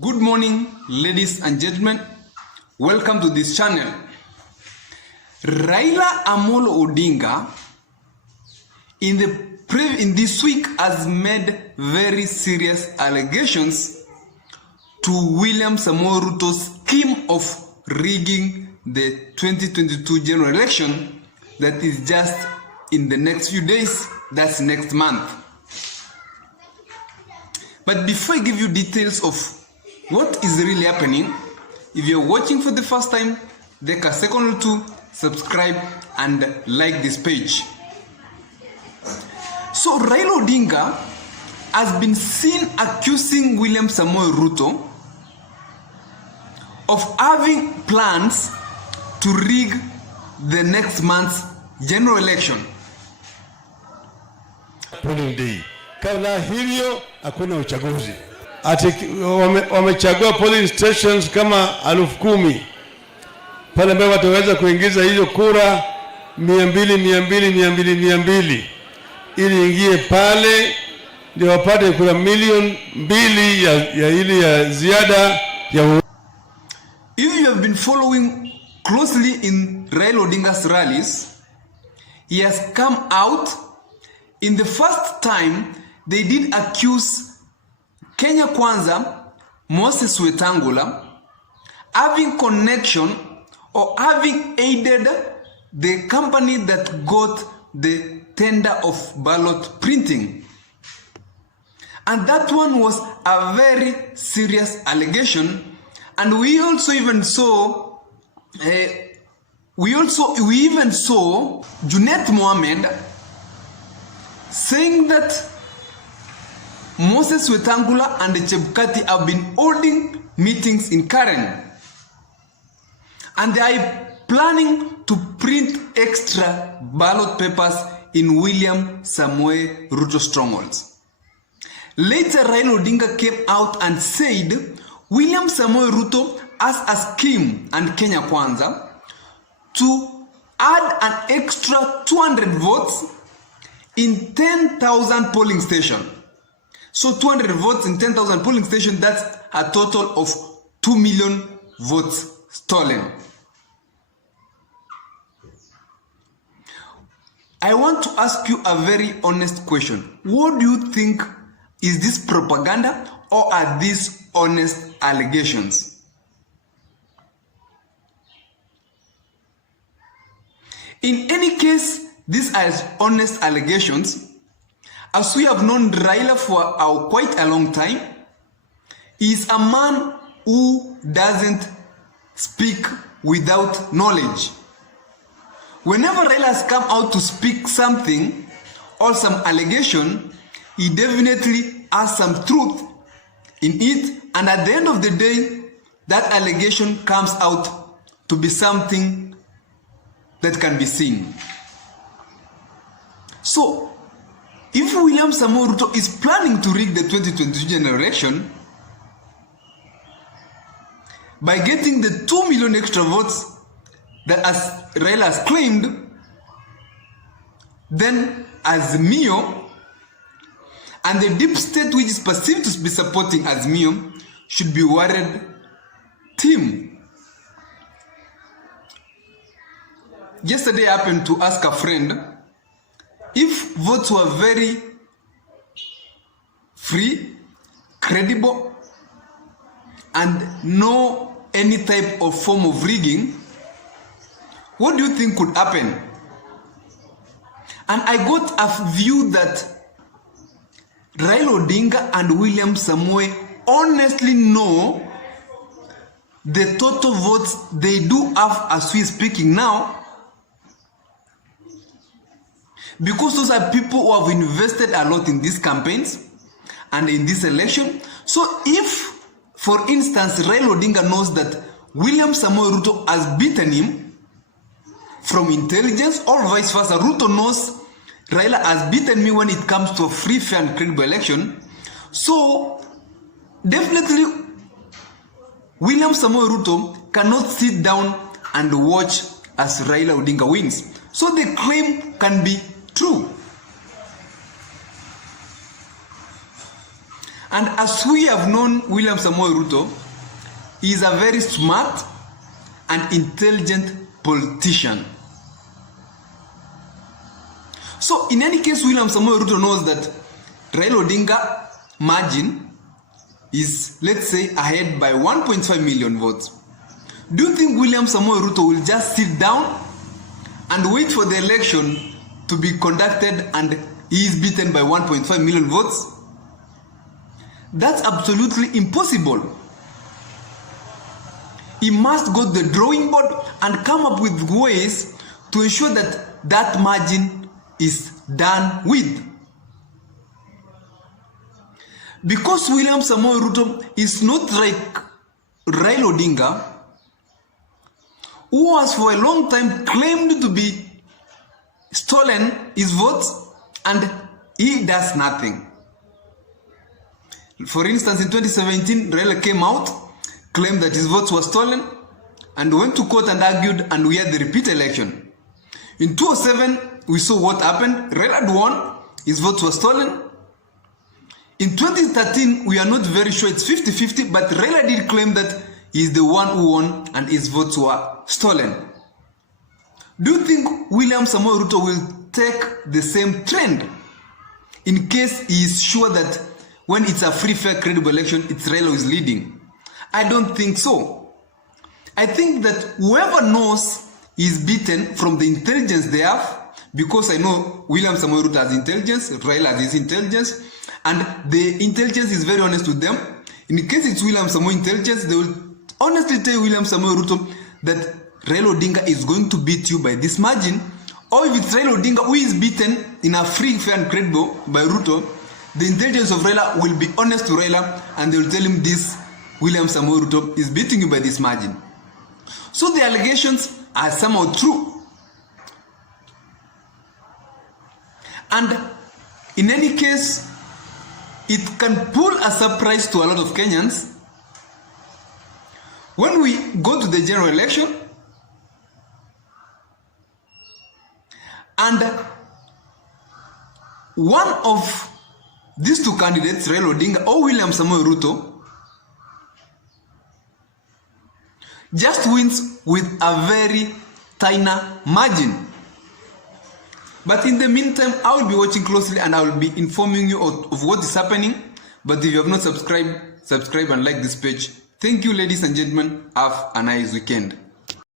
Good morning, ladies and gentlemen. Welcome to this channel. Raila Odinga in this week has made very serious allegations to William Samoei Ruto's scheme of rigging the 2022 general election that is just in the next few days, that's next month. But before I give you details of what is really happening, if you're watching for the first time, take a second or two, subscribe and like this page. So Raila Odinga has been seen accusing William Samoei Ruto of having plans to rig the next month's general election. Polling day. Kabla hivyo hakuna uchaguzi. Ati wamechagua polling stations kama 10,000 pale ambapo wataweza kuingiza hizo kura 200 ili ingie pale ndio wapate kura 2,000,000 ya ili ya ziada ya. If you have been following closely in Raila Odinga's rallies, he has come out in the first time they did accuse Kenya Kwanza, Moses Wetangula, having connection or having aided the company that got the tender of ballot printing. And that one was a very serious allegation. And we also even saw Junet Mohammed saying that Moses Wetangula and Chebukati have been holding meetings in Karen, and they are planning to print extra ballot papers in William Samoei Ruto strongholds. Later, Raila Odinga came out and said William Samoei Ruto has a scheme and Kenya Kwanza to add an extra 200 votes in 10,000 polling stations. So 200 votes in 10,000 polling stations, that's a total of 2 million votes stolen. I want to ask you a very honest question. What do you think? Is this propaganda or are these honest allegations? In any case, these are honest allegations. As we have known Raila for quite a long time, he is a man who doesn't speak without knowledge. Whenever Raila has come out to speak something or some allegation, he definitely has some truth in it, and at the end of the day, that allegation comes out to be something that can be seen. So, if William Samoei Ruto is planning to rig the 2022 general election by getting the 2 million extra votes that as Raila has claimed, then Azimio and the deep state which is perceived to be supporting Azimio should be worried team. Yesterday I happened to ask a friend if votes were very free, credible, and no any type of form of rigging, what do you think could happen? And I got a view that Raila Odinga and William Samoei honestly know the total votes they do have as we are speaking now, because those are people who have invested a lot in these campaigns and in this election. So if, for instance, Raila Odinga knows that William Samoei Ruto has beaten him from intelligence, or vice versa, Ruto knows Raila has beaten me when it comes to a free, fair and credible election, so definitely William Samoei Ruto cannot sit down and watch as Raila Odinga wins. So the claim can be true. And as we have known William Samoei Ruto, he is a very smart and intelligent politician. So in any case, William Samoei Ruto knows that Raila Odinga margin is, let's say, ahead by 1.5 million votes. Do you think William Samoei Ruto will just sit down and wait for the election to be conducted and he is beaten by 1.5 million votes? That's absolutely impossible. He must go to the drawing board and come up with ways to ensure that that margin is done with. Because William Samoei Ruto is not like Raila Odinga, who has for a long time claimed to be stolen his votes and he does nothing. For instance, in 2017, Raila came out, claimed that his votes were stolen, and went to court and argued, and we had the repeat election. In 2007, we saw what happened. Raila had won, his votes were stolen. In 2013, we are not very sure, it's 50-50, but Raila did claim that he is the one who won and his votes were stolen. Do you think William Samoei Ruto will take the same trend in case he is sure that when it's a free, fair, credible election, it's Raila who is leading? I don't think so. I think that whoever knows is beaten from the intelligence they have, because I know William Samoei Ruto has intelligence, Raila has his intelligence, and the intelligence is very honest with them. In case it's William Samoei intelligence, they will honestly tell William Samoei Ruto that Raila Odinga is going to beat you by this margin. Or if it's Raila Odinga who is beaten in a free, fair and credible by Ruto, the intelligence of Raila will be honest to Raila and they will tell him this William Samoei Ruto is beating you by this margin. So the allegations are somehow true. And in any case, it can pull a surprise to a lot of Kenyans when we go to the general election and one of these two candidates, Raila Odinga or William Samoei Ruto, just wins with a very tiny margin. But in the meantime, I will be watching closely and I will be informing you of what is happening. But if you have not subscribed, subscribe and like this page. Thank you, ladies and gentlemen. Have a nice weekend.